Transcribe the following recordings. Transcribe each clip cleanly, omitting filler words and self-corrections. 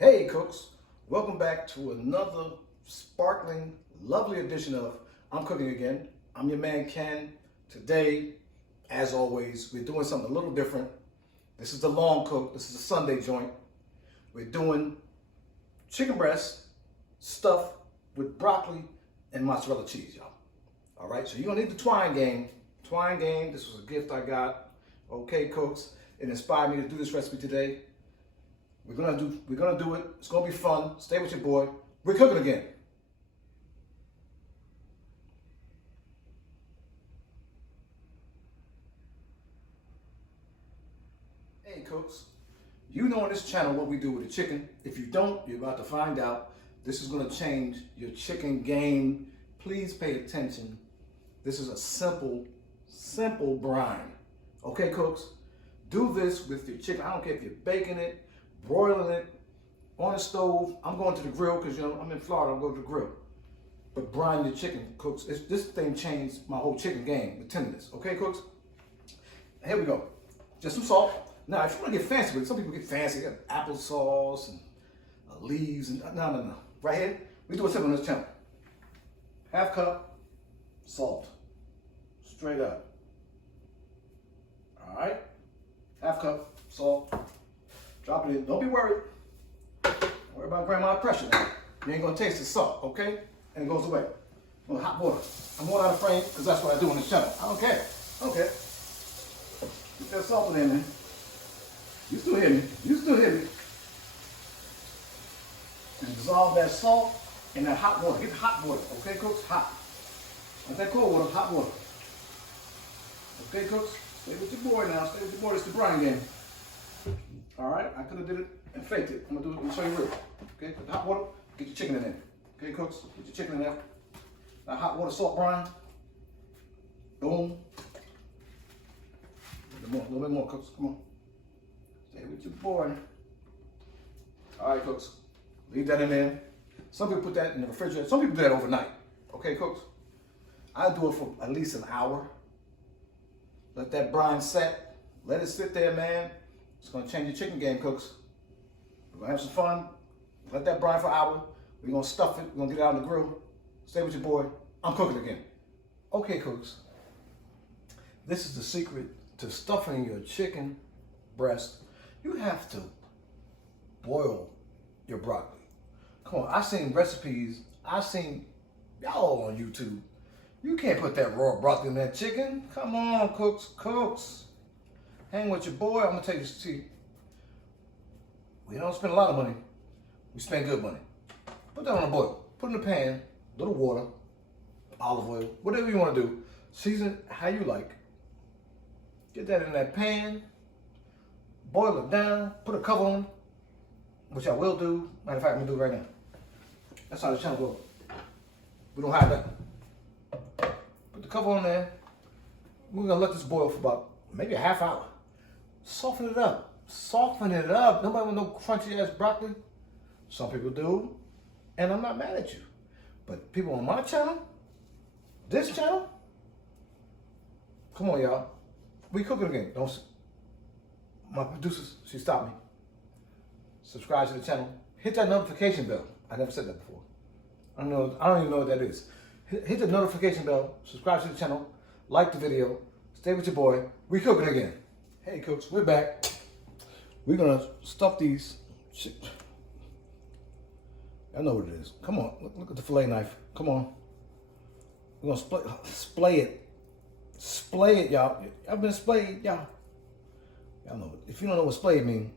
Hey cooks, welcome back to another sparkling, lovely edition of I'm Cooking Again. I'm your man Ken. Today, as always, we're doing something a little different. This is the long cook, this is a Sunday joint. We're doing chicken breast stuffed with broccoli and mozzarella cheese, y'all. All right, so you're gonna need the twine game. Twine game, this was a gift I got. Okay, cooks, it inspired me to do this recipe today. We're gonna do it. It's gonna be fun. Stay with your boy. We're cooking again. Hey cooks, you know on this channel what we do with the chicken. If you don't, you're about to find out. This is gonna change your chicken game. Please pay attention. This is a simple brine. Okay, cooks? Do this with your chicken. I don't care if you're baking it, broiling it, on the stove. I'm going to the grill because, you know, I'm in Florida, I'm going to the grill. But brine your chicken, cooks. This thing changed my whole chicken game with tenderness. Okay, cooks? Here we go. Just some salt. Now, if you want to get fancy with it, some people get fancy. They got applesauce and leaves. And no. Right here, we do it simple on this channel. Half cup salt. Straight up. All right? Half cup salt. Drop it in. Don't be worried. Don't worry about grandma's pressure now. You ain't gonna taste the salt, okay? And it goes away. Well, hot water. I'm going out of frame because that's what I do on this channel. I don't care. Okay. Get that salt in there. You still hear me. And dissolve that salt in that hot water. Get hot water, okay, cooks? Hot. Not that cold water, hot water. Okay, cooks? Stay with your boy now. Stay with your boy. It's the brine game. All right, I could have did it and faked it. I'm gonna show you real. Okay, put the hot water, get your chicken in there. Okay, cooks, get your chicken in there. Now hot water, salt brine. Boom. A little bit more, cooks. Come on. Stay with your boy. All right, cooks. Leave that in there. Some people put that in the refrigerator. Some people do that overnight. Okay, cooks. I do it for at least an hour. Let that brine set. Let it sit there, man. It's gonna change your chicken game, cooks. We're gonna have some fun. Let that brine for an hour. We're gonna stuff it. We're gonna get it out on the grill. Stay with your boy. I'm cooking again. Okay, cooks. This is the secret to stuffing your chicken breast. You have to boil your broccoli. Come on, I've seen recipes. I've seen y'all on YouTube. You can't put that raw broccoli in that chicken. Come on, cooks. Hang with your boy. I'm gonna tell you, see, we don't spend a lot of money. We spend good money. Put that on a boil. Put it in a pan, little water, olive oil, whatever you want to do. Season it how you like. Get that in that pan. Boil it down. Put a cover on, which I will do. Matter of fact, I'm gonna do it right now. That's how the channel goes. We don't hide that. Put the cover on there. We're gonna let this boil for about maybe a half hour. Soften it up. Soften it up. Nobody want no crunchy ass broccoli. Some people do. And I'm not mad at you. But people on my channel, this channel, come on, y'all. We cooking again. My producers, she stopped me. Subscribe to the channel. Hit that notification bell. I never said that before. I don't even know what that is. Hit the notification bell. Subscribe to the channel. Like the video. Stay with your boy. We cooking again. Hey cooks, we're back. We're gonna stuff these. I know what it is. Come on, look at the fillet knife. Come on. We're gonna splay it. Splay it, y'all. I've been splayed, y'all. Y'all know it. If you don't know what splayed means,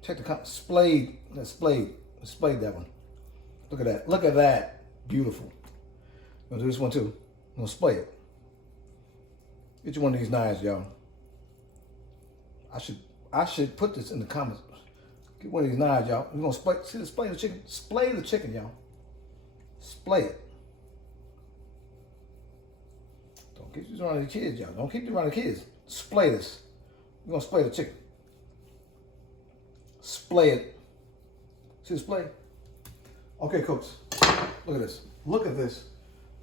check the splayed. That's splayed. Splayed that one. Look at that. Look at that. Beautiful. I'm gonna do this one too. I'm gonna splay it. Get you one of these knives, y'all. I should put this in the comments. Get one of these knives, y'all. We're gonna splay the chicken. Splay the chicken, y'all. Splay it. Don't keep this around the kids, y'all. Don't keep it around the kids. Splay this. We're gonna splay the chicken. Splay it. See the splay? Okay, cooks. Look at this. Look at this.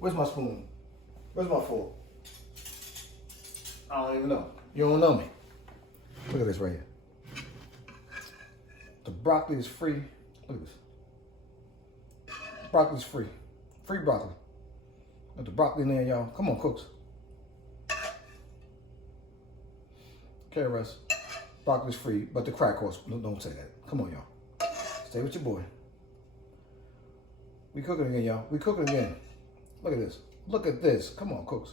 Where's my spoon? Where's my fork? I don't even know. You don't know me. Look at this right here. The broccoli is free Look at this. Broccoli's free. Free broccoli. Got the broccoli in there, y'all. Come on, cooks. KRS. Broccoli's free, but the crack course. Don't say that. Come on, y'all. Stay with your boy. We cooking again, y'all. We cooking again. Look at this. Look at this. Come on, cooks.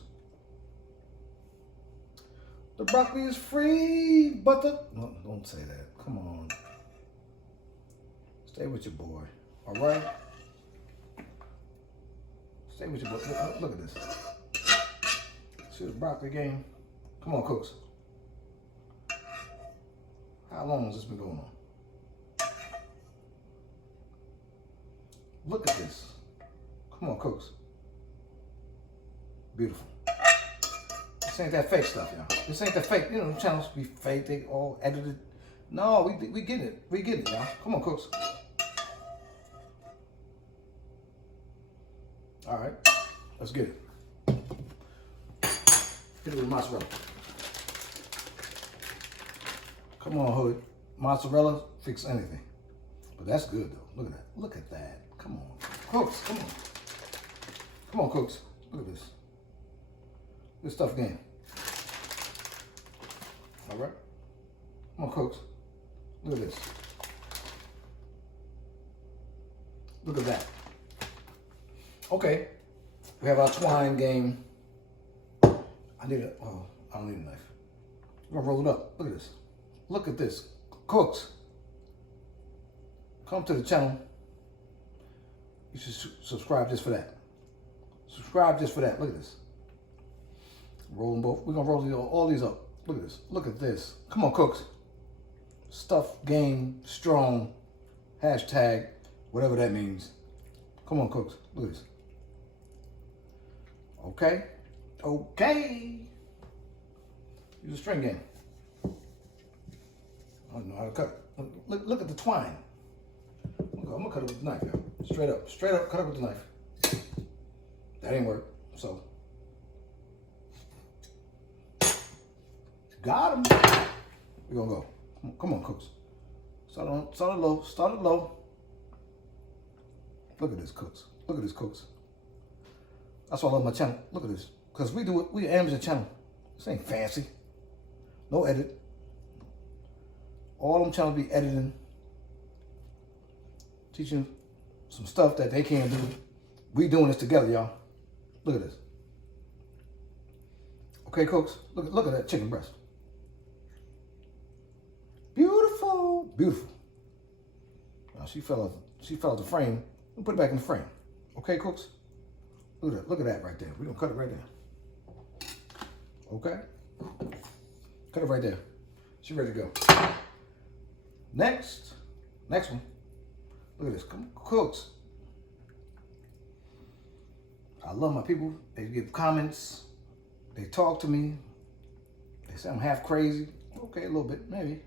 The broccoli is free, but the... No, don't say that. Come on. Stay with your boy. All right? Stay with your boy. Look at this. See the broccoli game? Come on, cooks. How long has this been going on? Look at this. Come on, cooks. Beautiful. This ain't that fake stuff, y'all. This ain't the fake. You know, the channels be fake. They all edited. No, we get it. We get it, y'all. Come on, cooks. All right. Let's get it. Hit it with mozzarella. Come on, hood. Mozzarella fix anything. But that's good, though. Look at that. Look at that. Come on. Cooks, come on. Come on, cooks. Look at this. This stuff again. All right? Come on, cooks. Look at this. Look at that. Okay. We have our twine game. I don't need a knife. We're gonna roll it up. Look at this. Look at this. Cooks. Come to the channel. You should subscribe just for that. Subscribe just for that. Look at this. Roll them both. We're gonna roll all these up. Look at this. Look at this. Come on, cooks. Stuff game strong. Hashtag whatever that means. Come on, cooks. Look at this. Okay. Okay. Use a string game. I don't know how to cut it. Look at the twine. I'm gonna cut it with the knife, yo. Straight up, cut it with the knife. That ain't work, so. Got him. We're gonna go. Come on, cooks. Start it low. Look at this, cooks. Look at this, cooks. That's why I love my channel. Look at this. Because we an amateur channel. This ain't fancy. No edit. All them channels be editing. Teaching some stuff that they can't do. We doing this together, y'all. Look at this. Okay, cooks. Look at that chicken breast. Beautiful. Beautiful. Now she fell out the frame. We'll put it back in the frame. Okay, cooks? Look at that right there. We're gonna cut it right there. Okay? Cut it right there. She's ready to go. Next one. Look at this. Come on, cooks. I love my people. They give comments. They talk to me. They say I'm half crazy. Okay, a little bit, maybe.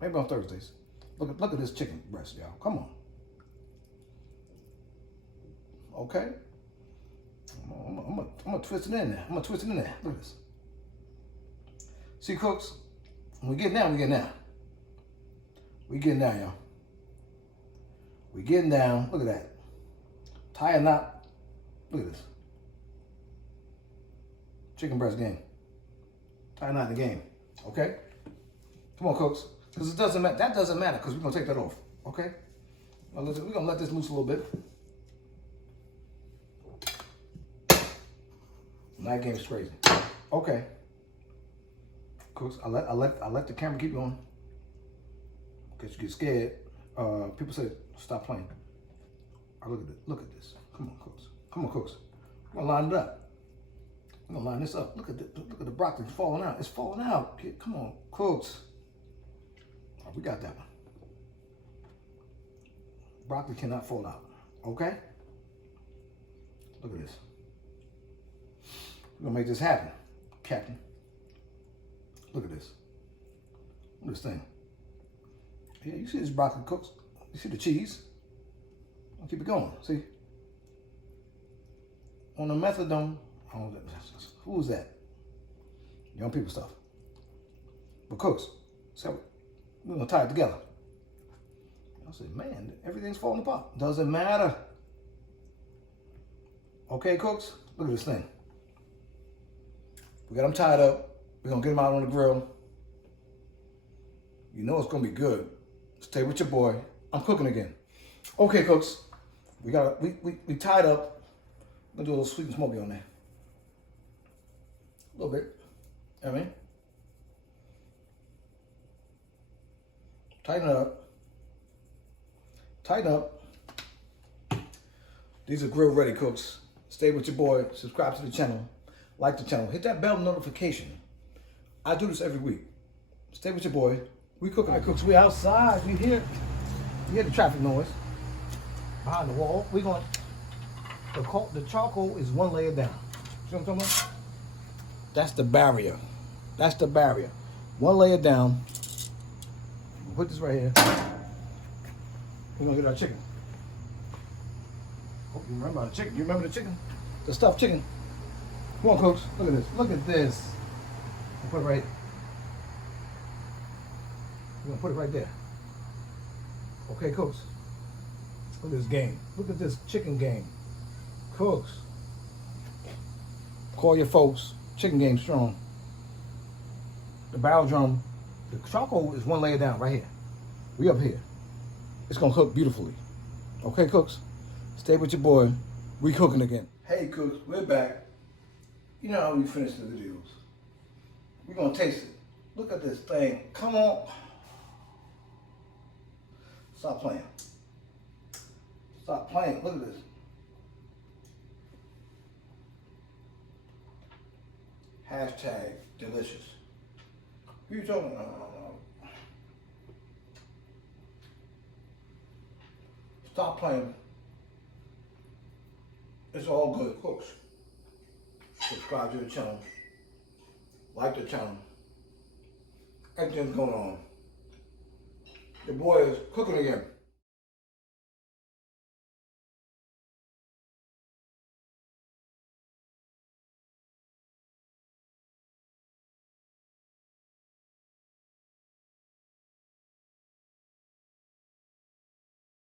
Maybe on Thursdays. Look at this chicken breast, y'all. Come on. Okay. I'm gonna twist it in there. Look at this. See, cooks, when we get down, we get down. We getting down, y'all. We getting down. Look at that. Tie a knot. Look at this. Chicken breast game. Tie a knot in the game. Okay? Come on, cooks. Because it doesn't matter. That doesn't matter because we're going to take that off. Okay? We're going to let this loose a little bit. That game's crazy. Okay. Cooks, I let the camera keep going. Because you get scared. People say, stop playing. Look at this. Come on, cooks. Come on, cooks. We're gonna line it up. We're gonna line this up. Look at the broccoli falling out. It's falling out. Kid. Come on, cooks. All right, we got that one. Broccoli cannot fall out. Okay? Look at this. We're gonna make this happen, Captain. Look at this. Look at this thing. Yeah, you see this broccoli, cooks? You see the cheese? I'll keep it going. See? On the methadone, who is that? Young people stuff. But cooks, so we're gonna tie it together. I said, man, everything's falling apart. Doesn't matter. Okay, cooks, look at this thing. We got them tied up. We're gonna get them out on the grill. You know it's gonna be good. Stay with your boy. I'm cooking again. Okay, cooks, we tied up. I'm gonna do a little sweet and smoky on there. A little bit. You know what I mean? Tighten up. Tighten up. These are grill ready, cooks. Stay with your boy. Subscribe to the channel. Like the channel. Hit that bell notification. I do this every week. Stay with your boy. We cooking. All right, cooks. We outside. We hear the traffic noise behind the wall. We going. The charcoal is one layer down. See what I'm talking about? That's the barrier. That's the barrier. One layer down. We'll put this right here. We're gonna get our chicken. Hope you remember the chicken. You remember the chicken? The stuffed chicken. Come on, cooks. Look at this. Look at this. We'll put it right. We're gonna put it right there. Okay, cooks. Look at this game. Look at this chicken game. Cooks. Call your folks. Chicken game strong. The barrel drum. The charcoal is one layer down right here. We up here. It's gonna cook beautifully. Okay, cooks? Stay with your boy. We cooking again. Hey, cooks, we're back. You know how we finish the videos. We're gonna taste it. Look at this thing. Come on. Stop playing. Stop playing. Look at this. Hashtag delicious. Who you talking about? Stop playing. It's all good, cooks. Subscribe to the channel. Like the channel. Everything's going on. Your boy is cooking again.